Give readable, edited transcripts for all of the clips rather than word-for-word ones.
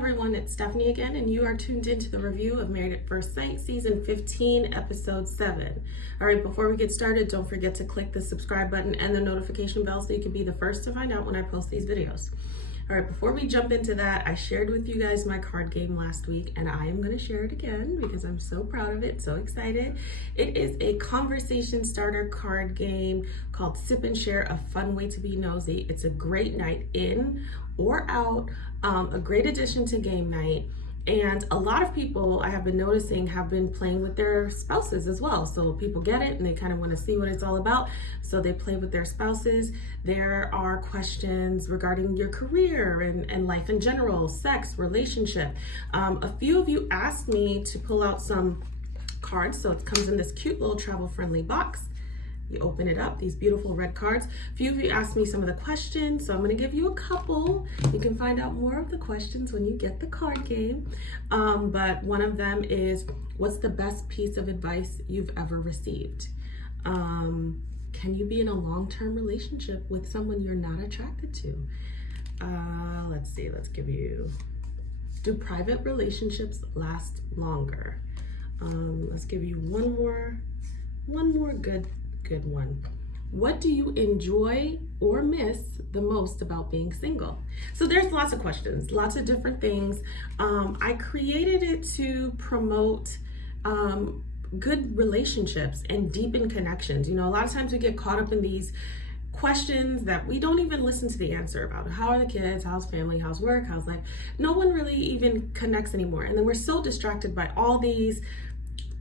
everyone, it's Stephanie again, and you are tuned into the review of Married at First Sight, Season 15, Episode 7. All right, before we get started, don't forget to click the subscribe button and the notification bell so you can be the first to find out when I post these videos. All right, before we jump into that, I shared with you guys my card game last week, and I am going to share it again because I'm so proud of it, so excited. It is a conversation starter card game called Sip and Share, a fun way to be nosy. It's a great night in or out, a great addition to game night. And a lot of people I have been noticing have been playing with their spouses as well. So people get it and they kind of want to see what it's all about. So they play with their spouses. There are questions regarding your career and life in general, sex, relationship. A few of you asked me to pull out some cards. So it comes in this cute little travel-friendly box. You open it up, these beautiful red cards. A few of you asked me some of the questions, so I'm gonna give you a couple. You can find out more of the questions when you get the card game. But one of them is, what's the best piece of advice you've ever received? Can you be in a long-term relationship with someone you're not attracted to? Let's see, let's give you, do private relationships last longer? Let's give you one more good one. What do you enjoy or miss the most about being single? So there's lots of questions, lots of different things. I created it to promote good relationships and deepen connections. You know, a lot of times we get caught up in these questions that we don't even listen to the answer about. How are the kids? How's family? How's work? How's life? No one really even connects anymore. And then we're so distracted by all these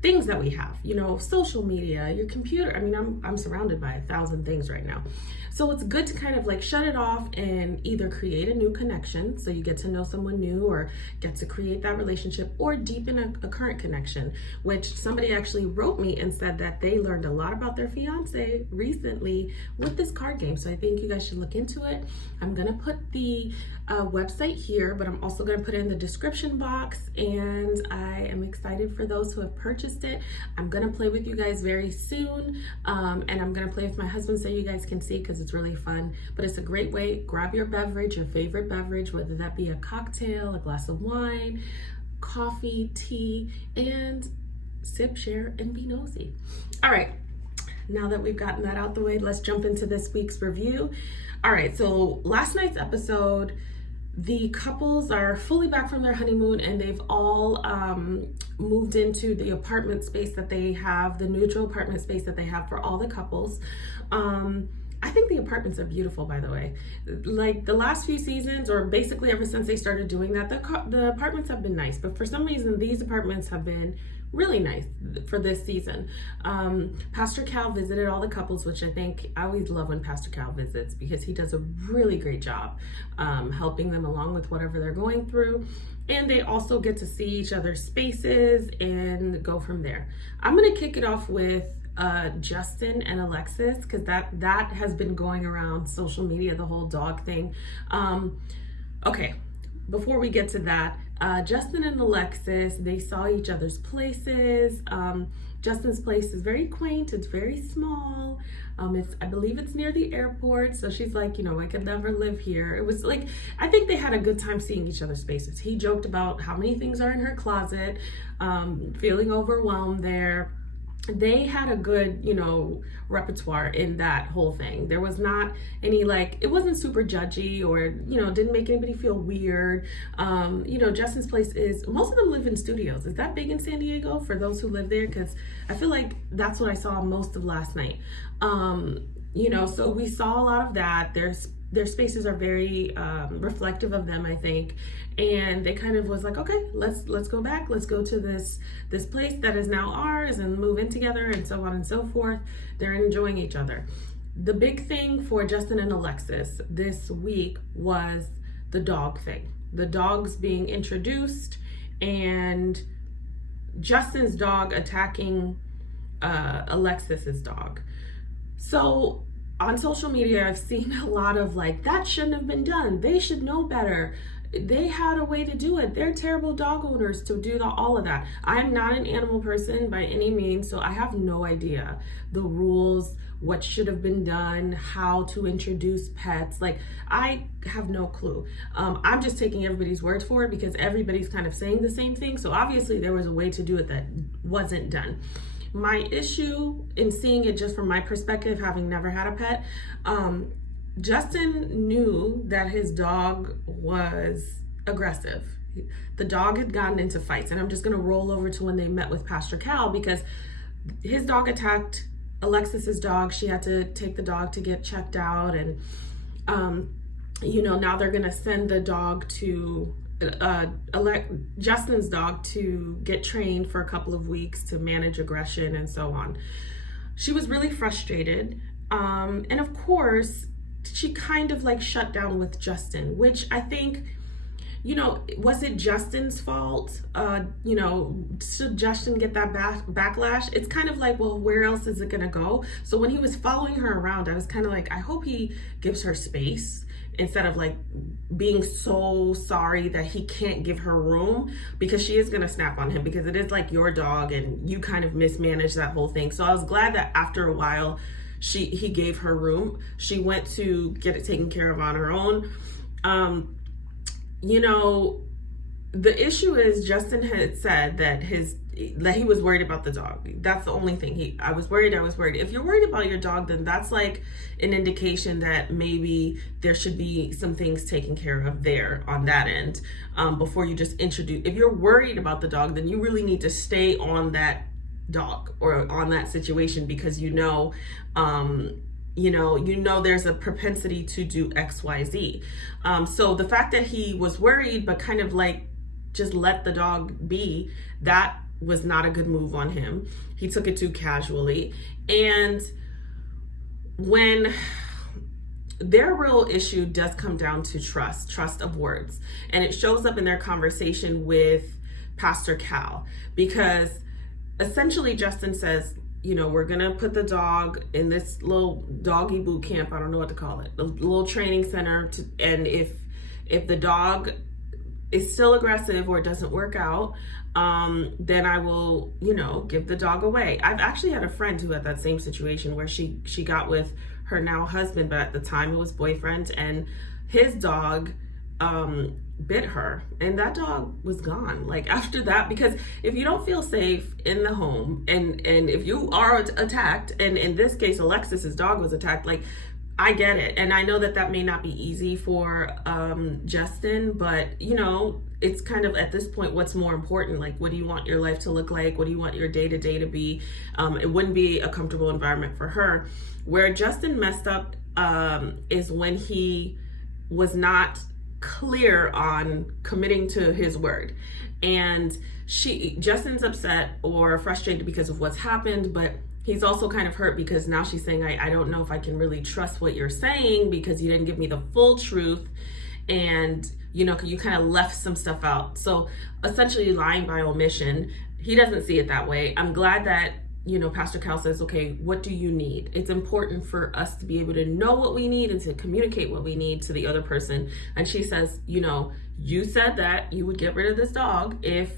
things that we have, you know, social media, your computer. I mean, I'm surrounded by 1,000 things right now. So it's good to kind of like shut it off and either create a new connection so you get to know someone new or get to create that relationship, or deepen a current connection, which somebody actually wrote me and said that they learned a lot about their fiance recently with this card game. So I think you guys should look into it. I'm gonna put the website here, but I'm also gonna put it in the description box, and I am excited for those who have purchased it. I'm gonna play with you guys very soon, and I'm gonna play with my husband so you guys can see, because it's really fun. But it's a great way. Grab your beverage, your favorite beverage, whether that be a cocktail, a glass of wine, coffee, tea, and sip, share, and be nosy. All right, now that we've gotten that out the way, let's jump into this week's review. All right, so last night's episode, the couples are fully back from their honeymoon, and they've all moved into the apartment space that they have, the neutral apartment space that they have for all the couples. I think the apartments are beautiful, by the way. Like the last few seasons, or basically ever since they started doing that, the apartments have been nice. But for some reason, these apartments have been really nice for this season. Pastor Cal visited all the couples, which I always love when Pastor Cal visits, because he does a really great job helping them along with whatever they're going through. And they also get to see each other's spaces and go from there. I'm gonna kick it off with Justin and Alexis, because that has been going around social media, the whole dog thing. Okay, before we get to that, Justin and Alexis, they saw each other's places. Justin's place is very quaint, it's very small. I believe it's near the airport. So she's like, you know, I could never live here. It was like, I think they had a good time seeing each other's spaces. He joked about how many things are in her closet, feeling overwhelmed there. They had a good, you know, repertoire in that whole thing. There was not any, like, it wasn't super judgy or, you know, didn't make anybody feel weird. You know, Justin's place is, most of them live in studios. Is that big in San Diego for those who live there? Because I feel like that's what I saw most of last night. You know, so we saw a lot of that. Their spaces are very reflective of them, I think. And they kind of was like, okay, let's go back. Let's go to this place that is now ours and move in together, and so on and so forth. They're enjoying each other. The big thing for Justin and Alexis this week was the dog thing. The dogs being introduced, and Justin's dog attacking Alexis's dog. So on social media, I've seen a lot of like, that shouldn't have been done. They should know better. They had a way to do it. They're terrible dog owners to do all of that. I'm not an animal person by any means, so I have no idea the rules what should have been done, how to introduce pets. Like, I have no clue. I'm just taking everybody's word for it because everybody's kind of saying the same thing. So obviously there was a way to do it that wasn't done. My issue in seeing it just from my perspective, having never had a pet, Justin knew that his dog was aggressive. The dog had gotten into fights, and I'm just going to roll over to when they met with Pastor Cal, because his dog attacked Alexis's dog. She had to take the dog to get checked out, and now they're going to send the dog to Justin's dog to get trained for a couple of weeks to manage aggression and so on. She was really frustrated, and of course she kind of like shut down with Justin, which I think, was it Justin's fault? Should Justin get that backlash? It's kind of like, well, where else is it gonna go? So when he was following her around, I was kind of like, I hope he gives her space instead of like being so sorry that he can't give her room, because she is gonna snap on him, because it is like your dog and you kind of mismanaged that whole thing. So I was glad that after a while he gave her room. She went to get it taken care of on her own. The issue is Justin had said that he was worried about the dog. That's the only thing. I was worried. If you're worried about your dog, then that's like an indication that maybe there should be some things taken care of there on that end, before you just introduce. If you're worried about the dog, then you really need to stay on that dog or on that situation, because there's a propensity to do XYZ. So the fact that he was worried but kind of like just let the dog be, that was not a good move on him. He took it too casually. And when their real issue does come down to trust of words, and it shows up in their conversation with Pastor Cal, because essentially Justin says, we're gonna put the dog in this little doggy boot camp. I don't know what to call it, a little training center. And if the dog is still aggressive or it doesn't work out, then I will, give the dog away. I've actually had a friend who had that same situation where she got with her now husband, but at the time it was boyfriend, and his dog bit her, and that dog was gone like after that. Because if you don't feel safe in the home, and if you are attacked, and in this case Alexis's dog was attacked, like, I get it, and I know that may not be easy for Justin, but it's kind of at this point, what's more important? Like, what do you want your life to look like? What do you want your day-to-day to be? It wouldn't be a comfortable environment for her. Where Justin messed up is when he was not clear on committing to his word, and Justin's upset or frustrated because of what's happened, but he's also kind of hurt because now she's saying, I don't know if I can really trust what you're saying, because you didn't give me the full truth, and you kind of left some stuff out. So essentially lying by omission. He doesn't see it that way. I'm glad that Pastor Cal says, okay, what do you need? It's important for us to be able to know what we need and to communicate what we need to the other person. And she says, you said that you would get rid of this dog if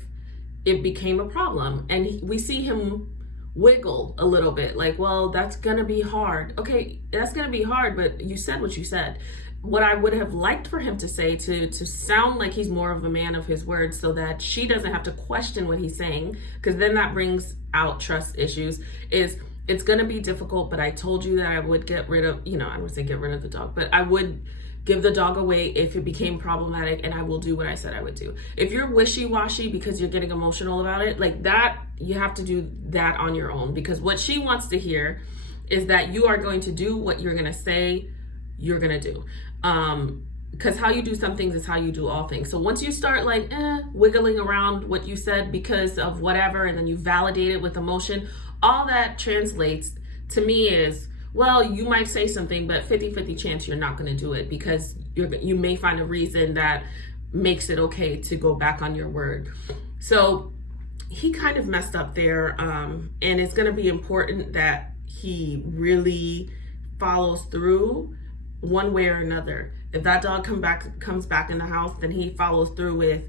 it became a problem. And we see him wiggle a little bit, like, well, that's gonna be hard. Okay, that's gonna be hard, but you said what you said. What I would have liked for him to say, to sound like he's more of a man of his word, so that she doesn't have to question what he's saying, because then that brings out trust issues, is it's going to be difficult, but I told you that I would get rid of, I would say get rid of the dog, but I would give the dog away if it became problematic, and I will do what I said I would do. If you're wishy-washy because you're getting emotional about it, like that, you have to do that on your own, because what she wants to hear is that you are going to do what you're going to say you're going to do. Because how you do some things is how you do all things. So once you start like wiggling around what you said because of whatever, and then you validate it with emotion, all that translates to me is, well, you might say something, but 50-50 chance you're not going to do it, because you may find a reason that makes it okay to go back on your word. So he kind of messed up there, and it's going to be important that he really follows through one way or another. If that dog comes back in the house, then he follows through with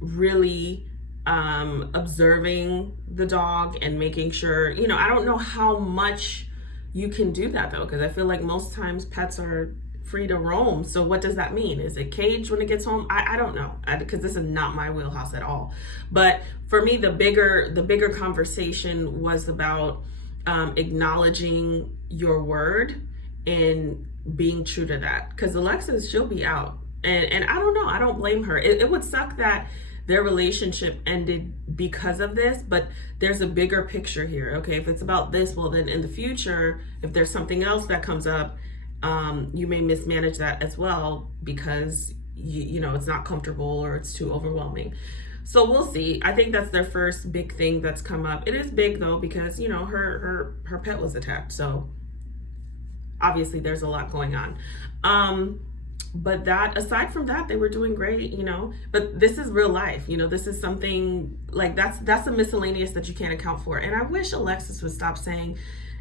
really observing the dog and making sure, I don't know how much you can do that though, because I feel like most times pets are free to roam. So what does that mean? Is it caged when it gets home? I don't know, because this is not my wheelhouse at all. But for me, the bigger conversation was about acknowledging your word and being true to that. Because Alexis, she'll be out, and I don't know. I don't blame her. It would suck that their relationship ended because of this, but there's a bigger picture here. Okay, if it's about this, well then in the future, if there's something else that comes up, you may mismanage that as well because you know it's not comfortable or it's too overwhelming. So we'll see. I think that's their first big thing that's come up. It is big though because you know her pet was attacked, so obviously there's a lot going on. But that, aside from that, they were doing great, you know. But this is real life, you know. This is something like that's a miscellaneous that you can't account for. And I wish Alexis would stop saying,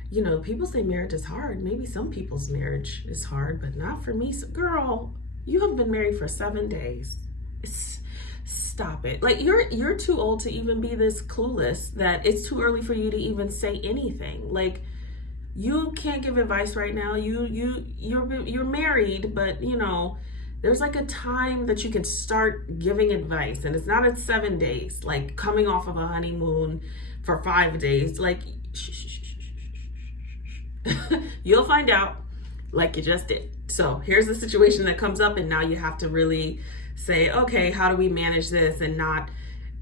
you know, people say marriage is hard. Maybe some people's marriage is hard, but not for me. So, girl, you have been married for 7 days. Stop it. Like you're too old to even be this clueless that it's too early for you to even say anything. Like, you can't give advice right now. You're married, but you know, there's like a time that you can start giving advice, and it's not at 7 days, like coming off of a honeymoon for 5 days. Like, you'll find out like you just did. So here's the situation that comes up, and now you have to really say, okay, how do we manage this and not,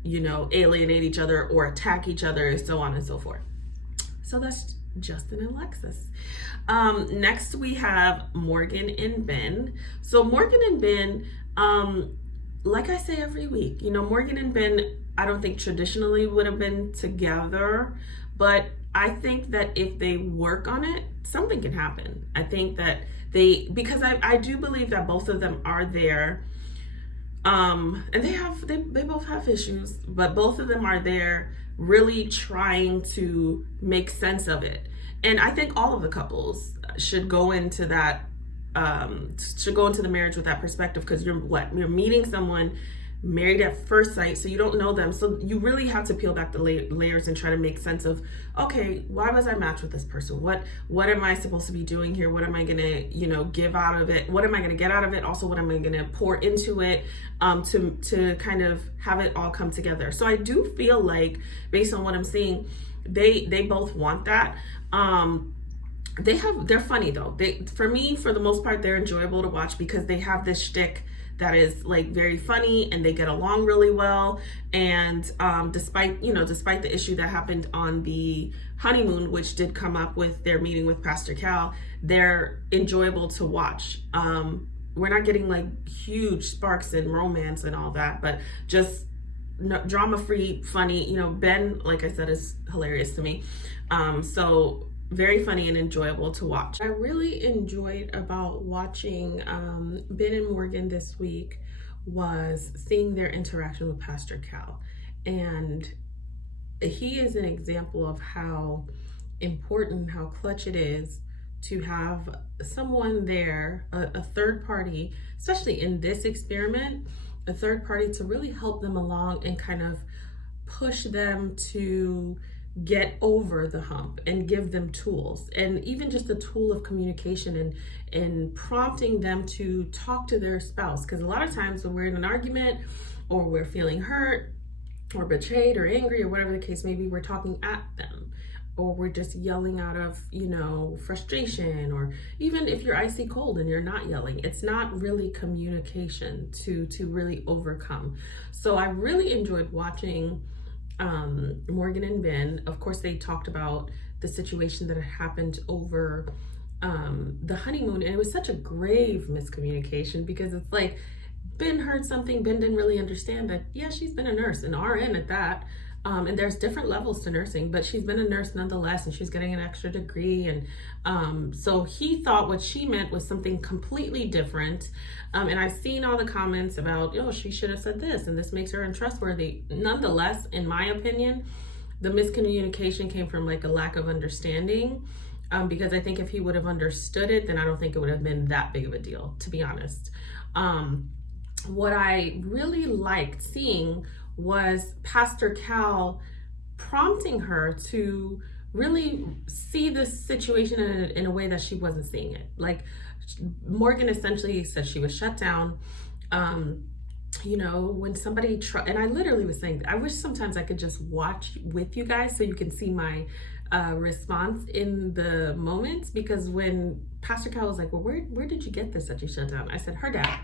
you know, alienate each other or attack each other, so on and so forth. So that's Justin and Alexis. Next we have Morgan and Ben. So Morgan and Ben, like I say every week, you know, Morgan and Ben, I don't think traditionally would have been together, but I think that if they work on it, something can happen. I think that because I do believe that both of them are there, and they both have issues, but both of them are there really trying to make sense of it. And I think all of the couples should go into that, should go into the marriage with that perspective, because you're meeting someone married at first sight, so you don't know them. So you really have to peel back the layers and try to make sense of, okay, why was I matched with this person? What am I supposed to be doing here? What am I gonna, you know, give out of it? What am I gonna get out of it? Also, what am I gonna pour into it, to kind of have it all come together? So I do feel like, based on what I'm seeing, they both want that. They're funny though. For me, for the most part, they're enjoyable to watch because they have this shtick that is like very funny, and they get along really well. And despite the issue that happened on the honeymoon, which did come up with their meeting with Pastor Cal, they're enjoyable to watch. We're not getting like huge sparks in romance and all that, but just drama-free, funny. You know, Ben, like I said, is hilarious to me. So very funny and enjoyable to watch. I really enjoyed about watching Ben and Morgan this week was seeing their interaction with Pastor Cal. And he is an example of how important, how clutch it is to have someone there, a third party, especially in this experiment, a third party to really help them along and kind of push them to get over the hump and give them tools, and even just the tool of communication and prompting them to talk to their spouse. Because a lot of times when we're in an argument or we're feeling hurt or betrayed or angry or whatever the case may be, we're talking at them, or we're just yelling out of, you know, frustration, or even if you're icy cold and you're not yelling, it's not really communication to really overcome. So I really enjoyed watching Morgan and Ben. Of course, they talked about the situation that had happened over the honeymoon, and it was such a grave miscommunication, because it's like Ben heard something, Ben didn't really understand that, yeah, she's been a nurse, an RN at that, and there's different levels to nursing, but she's been a nurse nonetheless, and she's getting an extra degree. And so he thought what she meant was something completely different. And I've seen all the comments about, oh, she should have said this, and this makes her untrustworthy. Nonetheless, in my opinion, the miscommunication came from like a lack of understanding, because I think if he would have understood it, then I don't think it would have been that big of a deal, to be honest. What I really liked seeing was Pastor Cal prompting her to really see this situation in a way that she wasn't seeing it. Like Morgan essentially said she was shut down. When somebody and I literally was saying, I wish sometimes I could just watch with you guys so you can see my response in the moments, because when Pastor Cal was like, well, where did you get this that you shut down? I said, her dad.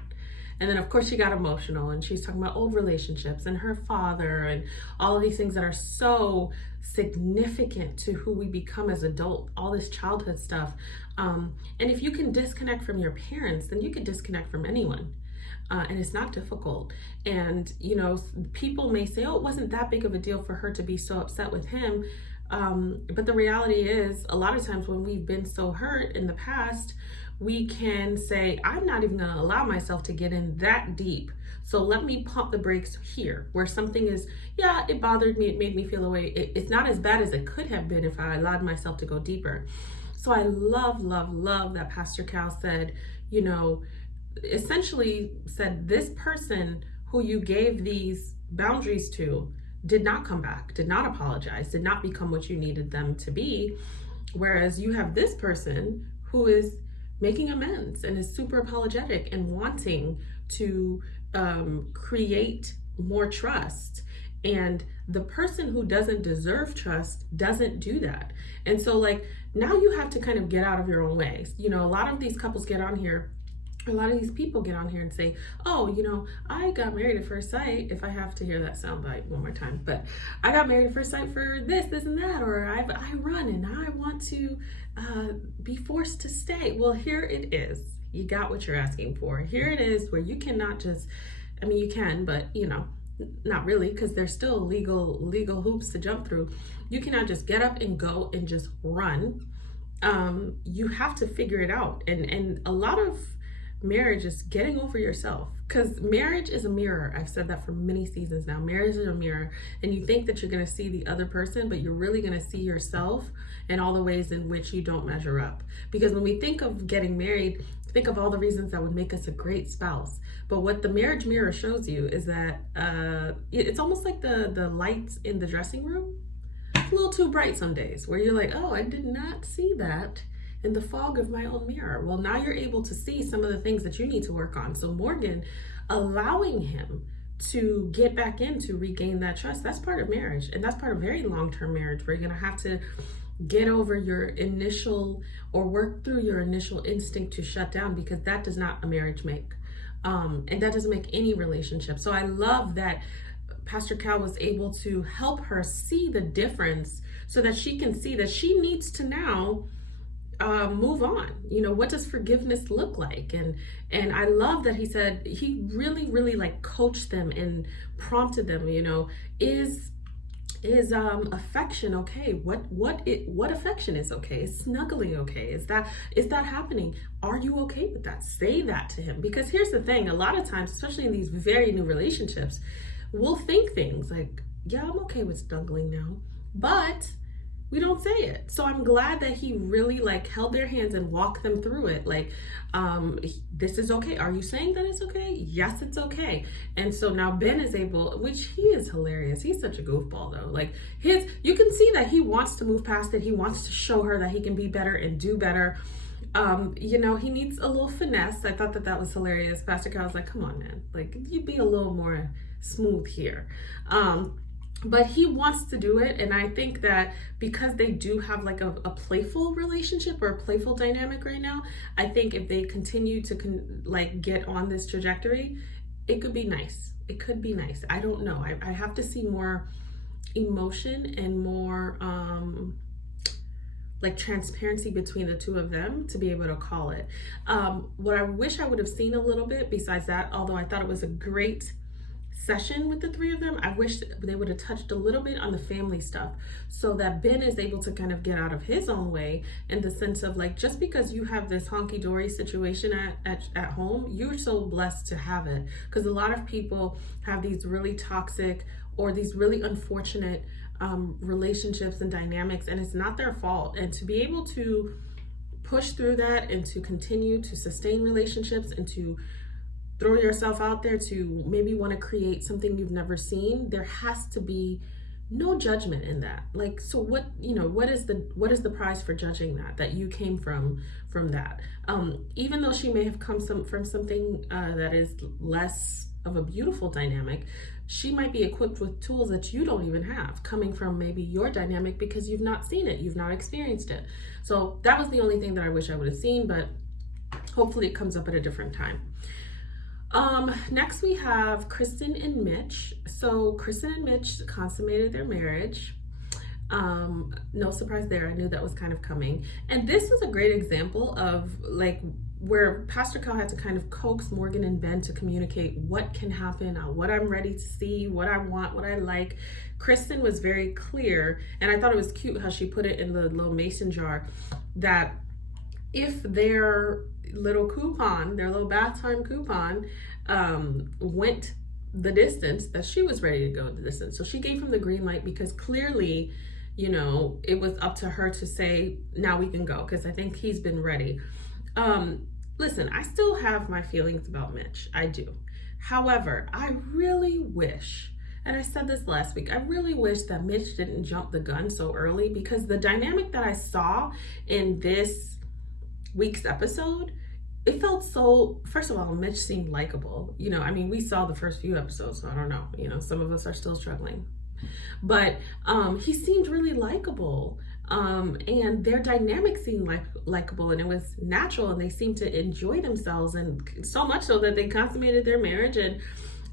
And then of course she got emotional and she's talking about old relationships and her father and all of these things that are so significant to who we become as adults, all this childhood stuff. And if you can disconnect from your parents, then you can disconnect from anyone. And it's not difficult. And, people may say, oh, it wasn't that big of a deal for her to be so upset with him. But the reality is, a lot of times when we've been so hurt in the past, we can say, I'm not even going to allow myself to get in that deep. So let me pump the brakes here, where something is, yeah, it bothered me. It made me feel away. It's not as bad as it could have been if I allowed myself to go deeper. So I love, love, love that Pastor Cal said, essentially said, this person who you gave these boundaries to did not come back, did not apologize, did not become what you needed them to be. Whereas you have this person who is making amends and is super apologetic and wanting to create more trust. And the person who doesn't deserve trust doesn't do that. And so now you have to kind of get out of your own way. A lot of these couples get on here, a lot of these people get on here and say, oh, I got married at first sight, if I have to hear that soundbite one more time, but I got married at first sight for this and that, or I run and I want to be forced to stay. Well, here it is. You got what you're asking for. Here it is, where you cannot just, you can, but not really, because there's still legal hoops to jump through. You cannot just get up and go and just run. You have to figure it out. And a lot of marriage is getting over yourself, because marriage is a mirror. I've said that for many seasons now. Marriage is a mirror, and you think that you're going to see the other person, but you're really going to see yourself and all the ways in which you don't measure up. Because when we think of getting married, think of all the reasons that would make us a great spouse. But what the marriage mirror shows you is that it's almost like the lights in the dressing room. It's a little too bright some days, where you're like, oh, I did not see that in the fog of my own mirror. Well, now you're able to see some of the things that you need to work on. So Morgan, allowing him to get back in, to regain that trust, that's part of marriage. And that's part of very long-term marriage, where you're gonna have to get over your initial, or work through your initial instinct to shut down, because that does not a marriage make. And that doesn't make any relationship. So I love that Pastor Cal was able to help her see the difference, so that she can see that she needs to now move on. What does forgiveness look like? And I love that he said, he really, really coached them and prompted them, is affection okay? What affection is okay? Is snuggling okay? Is that happening? Are you okay with that? Say that to him. Because here's the thing, a lot of times, especially in these very new relationships, we'll think things like, yeah, I'm okay with snuggling now, but we don't say it. So I'm glad that he really held their hands and walked them through it. This is okay. Are you saying that it's okay? Yes, it's okay. And so now Ben is able, which he is hilarious. He's such a goofball though. You can see that he wants to move past it. He wants to show her that he can be better and do better. He needs a little finesse. I thought that was hilarious. Pastor Cal was like, come on, man. You be a little more smooth here. But he wants to do it, and I think that because they do have a playful relationship or a playful dynamic right now, I think if they continue to get on this trajectory, it could be nice. It could be nice. I don't know. I have to see more emotion and more transparency between the two of them to be able to call it. What I wish I would have seen a little bit besides that, although I thought it was a great session with the three of them, I wish they would have touched a little bit on the family stuff, so that Ben is able to kind of get out of his own way, in the sense of just because you have this honky-dory situation at home, you're so blessed to have it. Because a lot of people have these really toxic or these really unfortunate relationships and dynamics, and it's not their fault. And to be able to push through that and to continue to sustain relationships and to throw yourself out there to maybe want to create something you've never seen, there has to be no judgment in that. Like, so what, what is the prize for judging that you came from that? Even though she may have come from something that is less of a beautiful dynamic, she might be equipped with tools that you don't even have, coming from maybe your dynamic, because you've not seen it, you've not experienced it. So that was the only thing that I wish I would have seen, but hopefully it comes up at a different time. Next we have Kristen and Mitch. So Kristen and Mitch consummated their marriage. No surprise there. I knew that was kind of coming. And this was a great example of like where Pastor Cal had to kind of coax Morgan and Ben to communicate what can happen, what I'm ready to see, what I want, what I like. Kristen was very clear, and I thought it was cute how she put it in the little mason jar, that if their little coupon, their little bath time coupon, went the distance, that she was ready to go the distance. So she gave him the green light, because clearly, it was up to her to say, now we can go, because I think he's been ready. Listen, I still have my feelings about Mitch. I do. However, I really wish, and I said this last week, I really wish that Mitch didn't jump the gun so early, because the dynamic that I saw in this week's episode, it felt so, first of all, Mitch seemed likable. We saw the first few episodes, so I don't know, some of us are still struggling. But he seemed really likable. And their dynamic seemed likable, and it was natural, and they seemed to enjoy themselves, and so much so that they consummated their marriage, and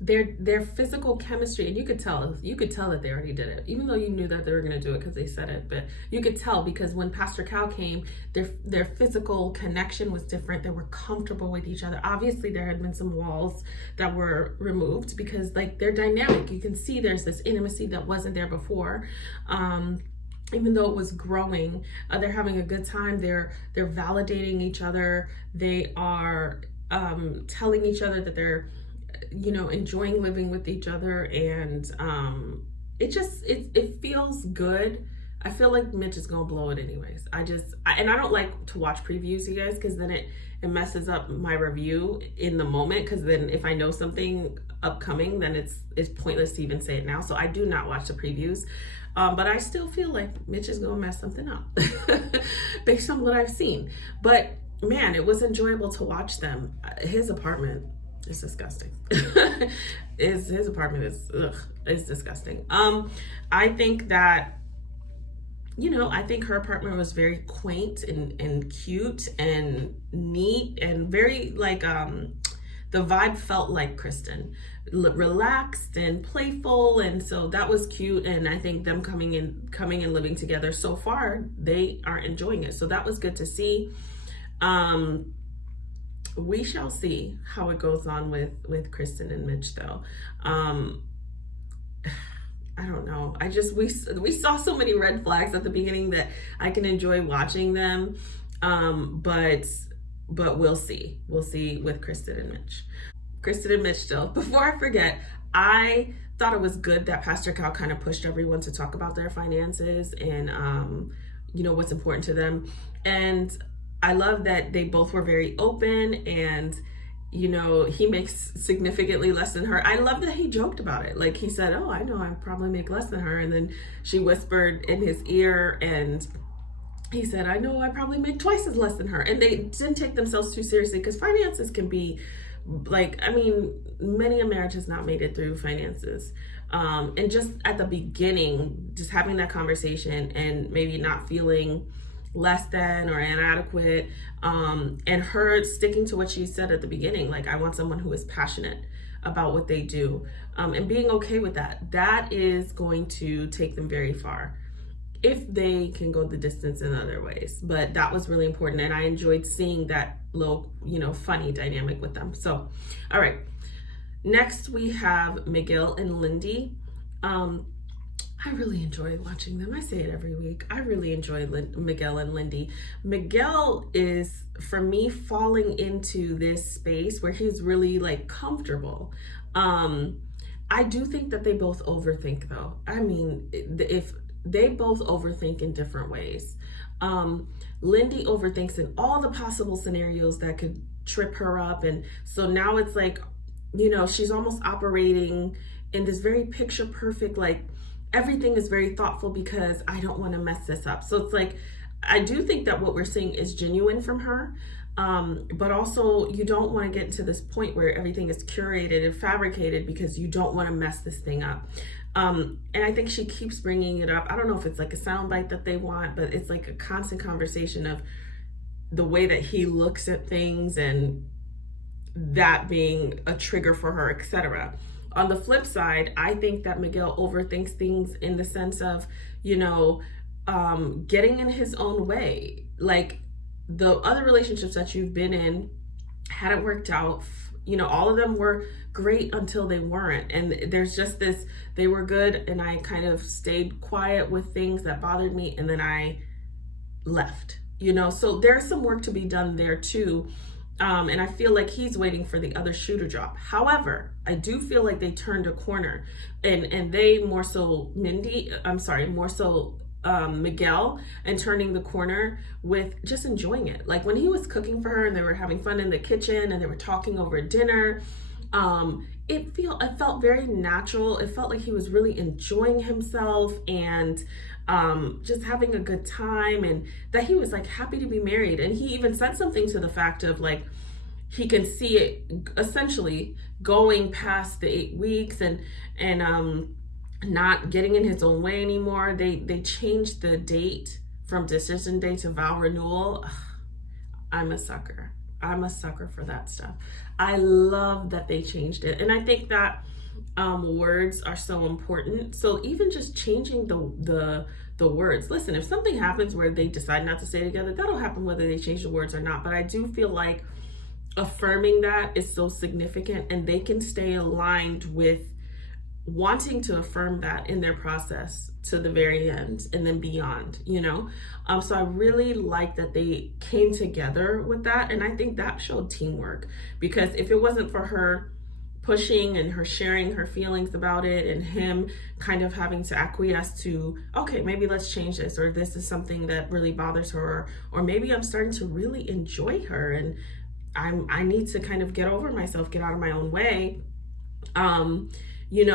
their physical chemistry, and you could tell that they already did it, even though you knew that they were going to do it because they said it. But you could tell, because when Pastor Cal came, their physical connection was different. They were comfortable with each other. Obviously there had been some walls that were removed, because like their dynamic, you can see there's this intimacy that wasn't there before. Even though it was growing, they're having a good time. They're validating each other. They are telling each other that they're enjoying living with each other, and it feels good. I feel like Mitch is gonna blow it anyways. I don't like to watch previews, you guys, because then it messes up my review in the moment, because then if I know something upcoming, then it's pointless to even say it now. So I do not watch the previews. But I still feel like Mitch is gonna mess something up based on what I've seen. But man, it was enjoyable to watch them. His apartment is disgusting. His apartment is disgusting. I think that, I think her apartment was very quaint and cute and neat, and very like the vibe felt like Kristen, relaxed and playful, and so that was cute. And I think them coming and living together, so far they are enjoying it, so that was good to see. We shall see how it goes on with Kristen and Mitch, though. I don't know. We saw so many red flags at the beginning that I can enjoy watching them, but we'll see. We'll see with Kristen and Mitch. Kristen and Mitch still. Before I forget, I thought it was good that Pastor Cal kind of pushed everyone to talk about their finances and, what's important to them. And I love that they both were very open, and, he makes significantly less than her. I love that he joked about it. Like he said, oh, I know I probably make less than her. And then she whispered in his ear, and he said, I know I probably make twice as less than her. And they didn't take themselves too seriously, because finances can be like, many a marriage has not made it through finances. And just at the beginning, just having that conversation and maybe not feeling less than or inadequate, and her sticking to what she said at the beginning, like, I want someone who is passionate about what they do, and being okay with that is going to take them very far if they can go the distance in other ways. But that was really important, and I enjoyed seeing that little, funny dynamic with them. So, all right, next we have McGill and Lindy. I really enjoy watching them. I say it every week. I really enjoy McGill and Lindy. McGill is, for me, falling into this space where he's really like comfortable. I do think that they both overthink, though. If they both overthink in different ways. Lindy overthinks in all the possible scenarios that could trip her up. And so now it's like, she's almost operating in this very picture perfect, like, everything is very thoughtful because I don't want to mess this up. So it's like, I do think that what we're seeing is genuine from her. But also you don't want to get to this point where everything is curated and fabricated because you don't want to mess this thing up. And I think she keeps bringing it up. I don't know if it's like a soundbite that they want, but it's like a constant conversation of the way that he looks at things and that being a trigger for her, etc. On the flip side, I think that McGill overthinks things in the sense of, getting in his own way. Like the other relationships that you've been in hadn't worked out. All of them were great until they weren't. And there's just this, they were good and I kind of stayed quiet with things that bothered me and then I left, so there's some work to be done there too. And I feel like he's waiting for the other shoe to drop. However, I do feel like they turned a corner and they more so Miguel, and turning the corner with just enjoying it. Like when he was cooking for her and they were having fun in the kitchen and they were talking over dinner, it felt very natural. It felt like he was really enjoying himself and just having a good time, and that he was like happy to be married. And he even said something to the fact of like he can see it essentially going past the 8 weeks and not getting in his own way anymore. They changed the date from decision day to vow renewal. Ugh, I'm a sucker for that stuff. I love that they changed it, and I think that words are so important. So even just changing the words. Listen, if something happens where they decide not to stay together, that'll happen whether they change the words or not. But I do feel like affirming that is so significant, and they can stay aligned with wanting to affirm that in their process to the very end and then beyond, so I really like that they came together with that. And I think that showed teamwork, because if it wasn't for her pushing and her sharing her feelings about it and him kind of having to acquiesce to, okay, maybe let's change this, or this is something that really bothers her, or maybe I'm starting to really enjoy her and I need to kind of get over myself, get out of my own way.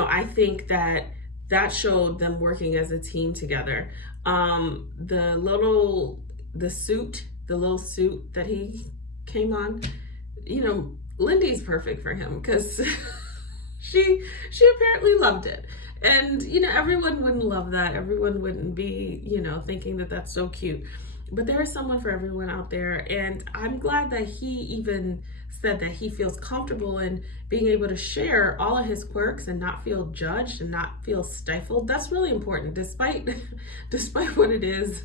I think that showed them working as a team together. The little suit that he came on, Lindy's perfect for him because she apparently loved it. And, everyone wouldn't love that. Everyone wouldn't be, thinking that that's so cute. But there is someone for everyone out there. And I'm glad that he even said that he feels comfortable in being able to share all of his quirks and not feel judged and not feel stifled. That's really important, despite what it is,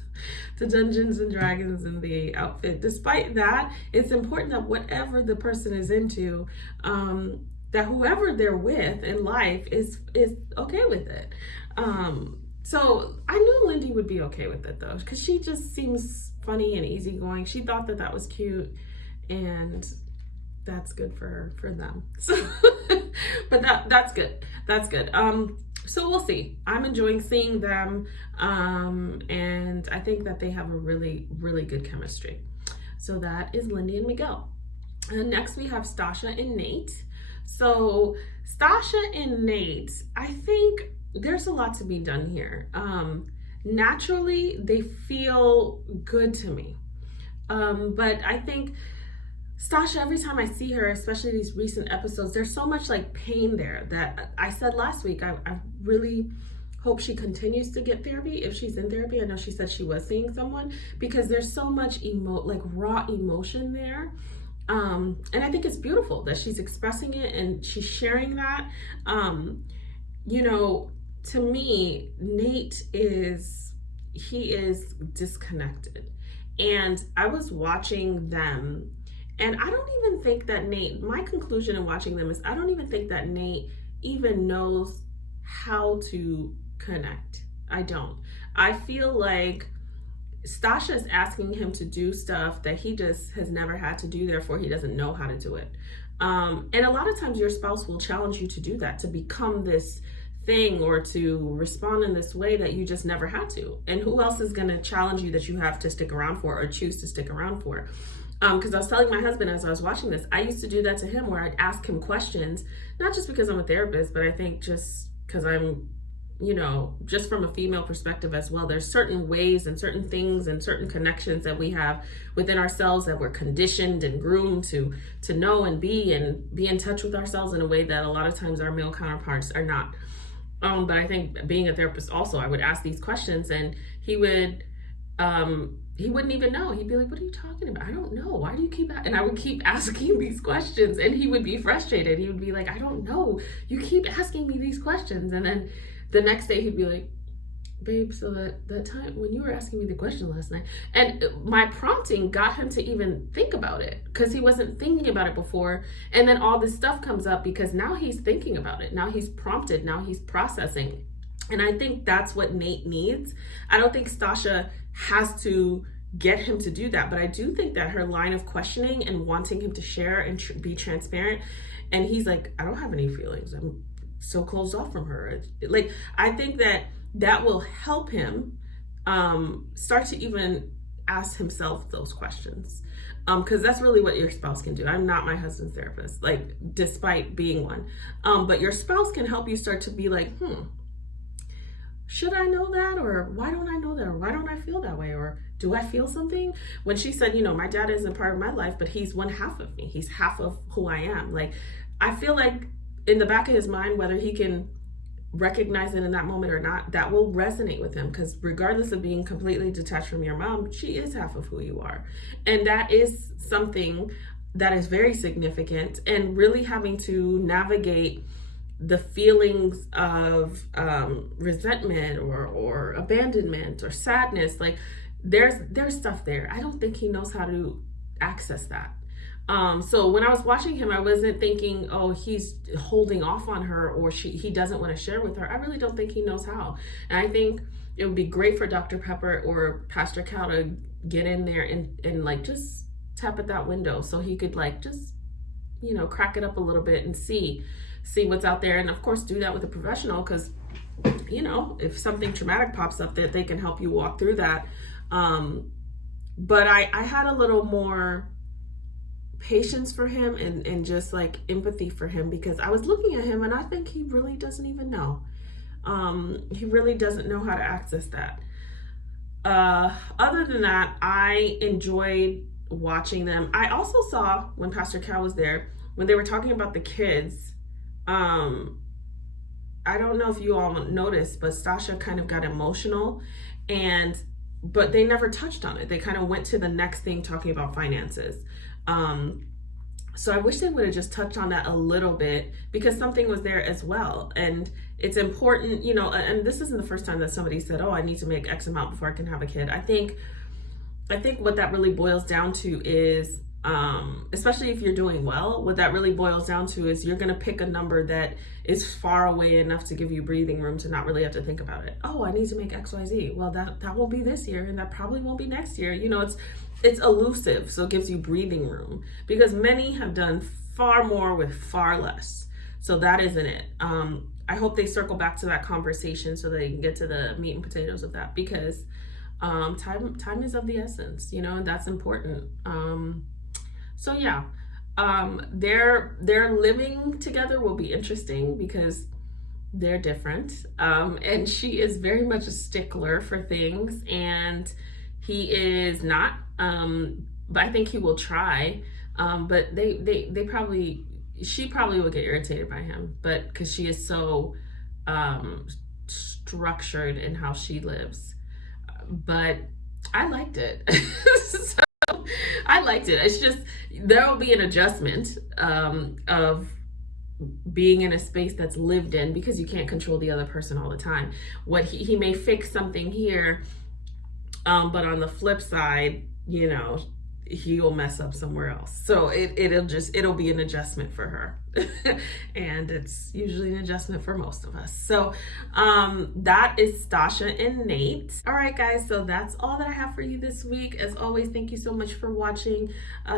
the Dungeons and Dragons and the outfit. Despite that, it's important that whatever the person is into, that whoever they're with in life is okay with it. So I knew Lindy would be okay with it though, because she just seems funny and easygoing. She thought that was cute, and that's good for them. So, but that's good. That's good. So we'll see. I'm enjoying seeing them, and I think that they have a really, really good chemistry. So that is Lindy and McGill. And next we have Stasha and Nate. So Stasha and Nate, I think there's a lot to be done here. Naturally, they feel good to me. But I think Stasha, every time I see her, especially these recent episodes, there's so much like pain there that I said last week, I really hope she continues to get therapy if she's in therapy. I know she said she was seeing someone, because there's so much raw emotion there. And I think it's beautiful that she's expressing it and she's sharing that. To me, Nate is disconnected. And I was watching them, and I don't even think that Nate, my conclusion in watching them is I don't even think that Nate even knows how to connect. I don't. I feel like Stasha is asking him to do stuff that he just has never had to do, therefore he doesn't know how to do it. And a lot of times your spouse will challenge you to do that, to become this thing or to respond in this way that you just never had to. And who else is going to challenge you that you have to stick around for or choose to stick around for? Because I was telling my husband as I was watching this, I used to do that to him, where I'd ask him questions, not just because I'm a therapist, but I think just because I'm you know, just from a female perspective as well, there's certain ways and certain things and certain connections that we have within ourselves that we're conditioned and groomed to know and be in touch with ourselves in a way that a lot of times our male counterparts are not. But I think being a therapist also, I would ask these questions, and he wouldn't even know. He'd be like, what are you talking about? I don't know. Why do you keep and I would keep asking these questions, and he would be frustrated. He would be like, I don't know. You keep asking me these questions. And then the next day he'd be like, babe, so that time when you were asking me the question last night, and my prompting got him to even think about it, because he wasn't thinking about it before. And then all this stuff comes up because now he's thinking about it. Now he's prompted. Now he's processing. And I think that's what Nate needs. I don't think Stasha has to get him to do that, but I do think that her line of questioning and wanting him to share and be transparent, and he's like, I don't have any feelings, I'm so closed off from her. Like, I think that will help him start to even ask himself those questions, because that's really what your spouse can do. I'm not my husband's therapist, like, despite being one, but your spouse can help you start to be like, should I know that? Or why don't I know that? Or why don't I feel that way? Or do I feel something? When she said, you know, my dad isn't part of my life, but he's one half of me. He's half of who I am. Like, I feel like in the back of his mind, whether he can recognize it in that moment or not, that will resonate with him, because regardless of being completely detached from your mom, she is half of who you are. And that is something that is very significant, and really having to navigate the feelings of resentment or abandonment or sadness. Like, there's stuff there. I don't think he knows how to access that. So when I was watching him, I wasn't thinking, oh, he's holding off on her, or he doesn't want to share with her. I really don't think he knows how. And I think it would be great for Dr. Pepper or Pastor Cal to get in there and like just tap at that window, so he could like just, you know, crack it up a little bit and see what's out there. And of course, do that with a professional, because, you know, if something traumatic pops up, that they can help you walk through that. But I had a little more patience for him and just like empathy for him, because I was looking at him and I think he really doesn't even know. He really doesn't know how to access that. Other than that, I enjoyed watching them. I also saw, when Pastor Cal was there, when they were talking about the kids, I don't know if you all noticed, but Stasha kind of got emotional, but they never touched on it. They kind of went to the next thing, talking about finances. So I wish they would have just touched on that a little bit, because something was there as well. And it's important, you know, and this isn't the first time that somebody said, oh, I need to make X amount before I can have a kid. I think what that really boils down to is, especially if you're doing well, what that really boils down to is you're going to pick a number that is far away enough to give you breathing room to not really have to think about it. Oh, I need to make XYZ. Well, that won't be this year, and that probably won't be next year. You know, it's elusive, so it gives you breathing room, because many have done far more with far less. So that isn't it. I hope they circle back to that conversation so they can get to the meat and potatoes of that, because time is of the essence, you know, and that's important. So yeah, their living together will be interesting, because they're different. And she is very much a stickler for things, and he is not. But I think he will try. But she probably will get irritated by him, but because she is so structured in how she lives. But I liked it. So I liked it. It's just, there will be an adjustment of being in a space that's lived in, because you can't control the other person all the time. What he may fix something here, but on the flip side, you know, he'll mess up somewhere else. So it'll be an adjustment for her. And it's usually an adjustment for most of us. So that is Stasha and Nate. All right, guys, so that's all that I have for you this week. As always, thank you so much for watching.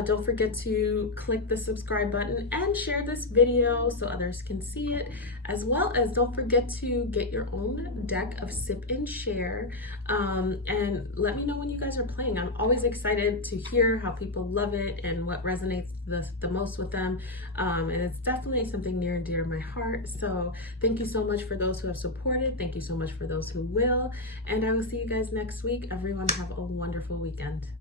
Don't forget to click the subscribe button and share this video so others can see it, as well as don't forget to get your own deck of Sip and Share, and let me know when you guys are playing. I'm always excited to hear how people love it and what resonates the most with them, and it's definitely something near and dear to my heart. So thank you so much for those who have supported. Thank you so much for those who will. And I will see you guys next week. Everyone have a wonderful weekend.